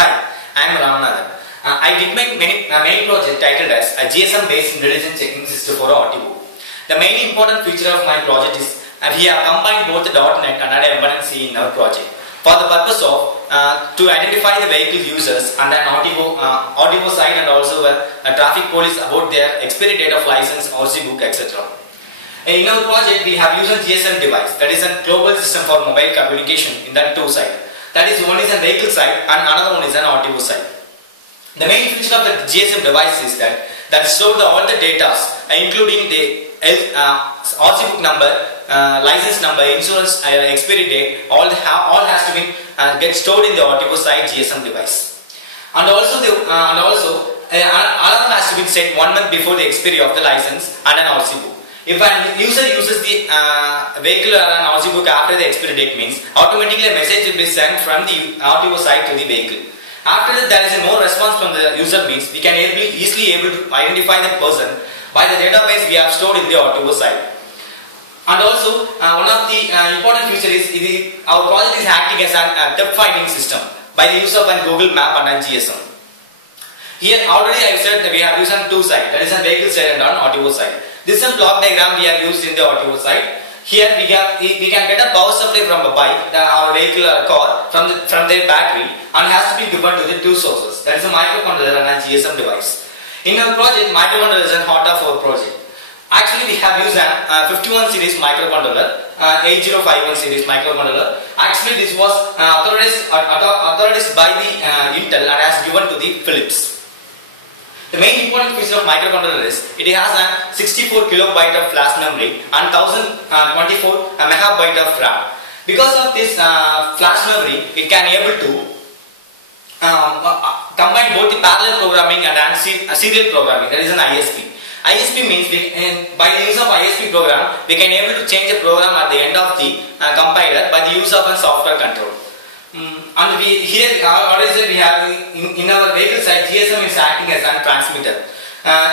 Hi, I am Ramanathan. I did my main project titled as a GSM based intelligent checking system for RTO. The main important feature of my project is we have combined both the .NET and embedded C in our project for the purpose of to identify the vehicle users and an RTO site and also a traffic police about their expiry date of license, RC book, etc. In our project, we have used a GSM device, that is a global system for mobile communication in that two side. That is, one is a vehicle side and another one is an RTO side. The main feature of the GSM device is that store all the data, including the RC book number, license number, insurance expiry date, all has to be get stored in the RTO side GSM device. And also alarm has to be set 1 month before the expiry of the license and an RC book. If a user uses the vehicle or an RC book after the expiry date, means automatically a message will be sent from the RTO side to the vehicle. After that, there is no response from the user, means we can easily able to identify the person by the database we have stored in the RTO side. And also one of the important features is our project is acting as a depth finding system by the use of a Google Map and a GSM. Here already I said that we have used on two sides, that is a vehicle side and an RTO side. This is a block diagram we have used in the RTO side. Here we can get a power supply from a bike, our vehicle or car, from their battery, and has to be given to the two sources. That is a microcontroller and a GSM device. In our project, microcontroller is a heart of our project. Actually, we have used a 51 series microcontroller, 8051 series microcontroller. Actually, this was authorized by the Intel and has given to the Philips. The main important feature of microcontroller is it has a 64 kilobyte of flash memory and 1024 megabyte of RAM. Because of this flash memory, it can able to combine both the parallel programming and serial programming. That is an ISP. ISP means by the use of ISP program, we can able to change a program at the end of the compiler by the use of a software control. And here already we have in our vehicle side, GSM is acting as a transmitter.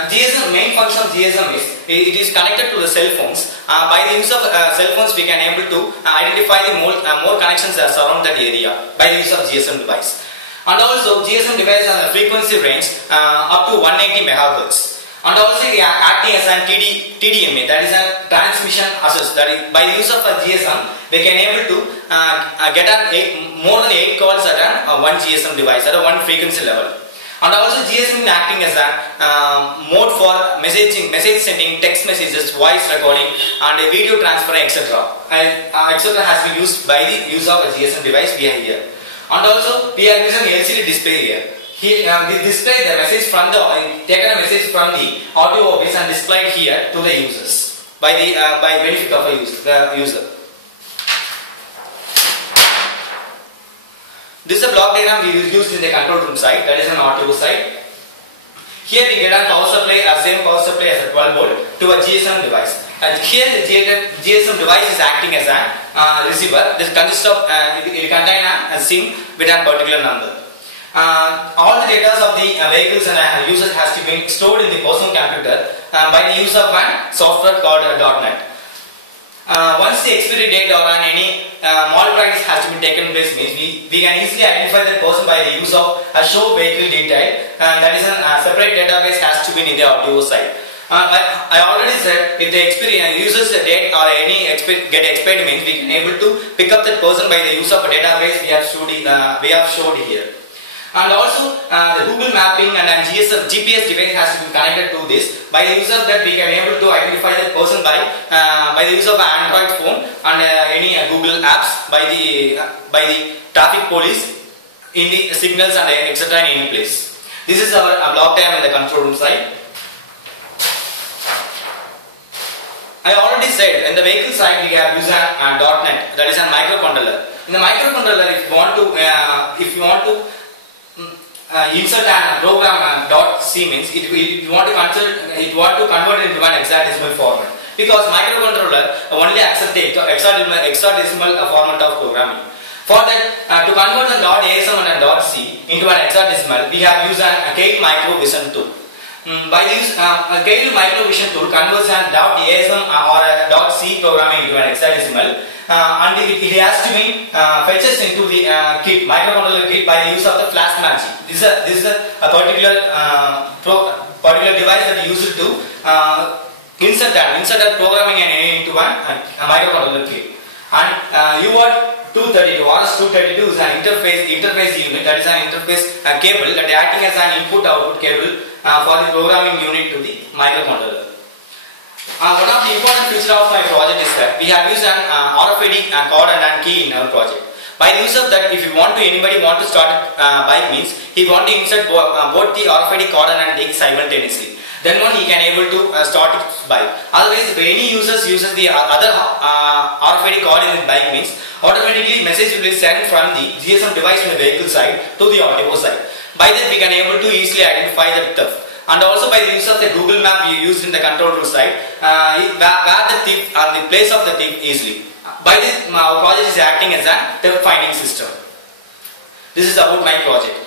GSM, main function of GSM is it is connected to the cell phones. By the use of cell phones, we can able to identify the more connections that surround that area by the use of GSM device. And also GSM device has a frequency range up to 180 megahertz. And also it is acting as a TDMA, that is a transmission access. That is, by the use of a GSM, we can able to get more than 8 calls at one GSM device at a one frequency level. And also GSM is acting as a mode for message sending, text messages, voice recording, and video transfer, etc. etc. has been used by the use of a GSM device we are here. And also we are using LCD display here. Here, we display the message from taken a message from the RTO office and displayed here to the users by benefit of the user. This is a block diagram we used in the control room side, that is an RTO side. Here we get a power supply, same power supply as a 12 volt to a GSM device. And here the GSM device is acting as a receiver. This consists of it contain a SIM with a particular number. All the data of the vehicles and users has to be stored in the personal computer by the use of a software called .NET. Once the expiry date or any malpractice has to be taken place, means we can easily identify the person by the use of a show vehicle detail, that is a separate database has to be in the RTO side. I already said if the expiry uses the date or any get expired, means we can able to pick up that person by the use of a database we have showed here. And also the Google mapping and GPS device has to be connected to this. By the use of that, we can able to identify the person by the use of an Android phone and any Google apps by the traffic police in the signals and etc. in any place. This is our block diagram in the control room side. I already said in the vehicle side we have used a .NET, that is a microcontroller. In the microcontroller, if you want to insert a program .c, means it want to convert it into an hexadecimal format, because microcontroller only accept the hexadecimal format of programming. For that, to convert the .asm and .c into an hexadecimal, we have used a Kate micro vision tool. By the use guided microvision tool converts an .asm or a .c programming into an hexadecimal, and it has to be fetches into the kit, microcontroller kit, by the use of the flash matching. This is a particular device that used to insert a programming into a microcontroller kit. And UART 232 RS232 is an interface unit, that is an interface cable that is acting as an input-output cable for the programming unit to the microcontroller. One of the important features of my project is that we have used an RFID code and key in our project. By the use of that, if anybody want to start bike means he want to insert both the RFID code and key simultaneously. Then only he can able to start his bike. Otherwise, if any uses the other RFID code in the bike means automatically message will be sent from the GSM device on the vehicle side to the audio side. By that we can able to easily identify the theft. And also by the use of the Google map we used in the control room side, where the thief or the place of the thief easily. By this our project is acting as a theft finding system. This is about my project.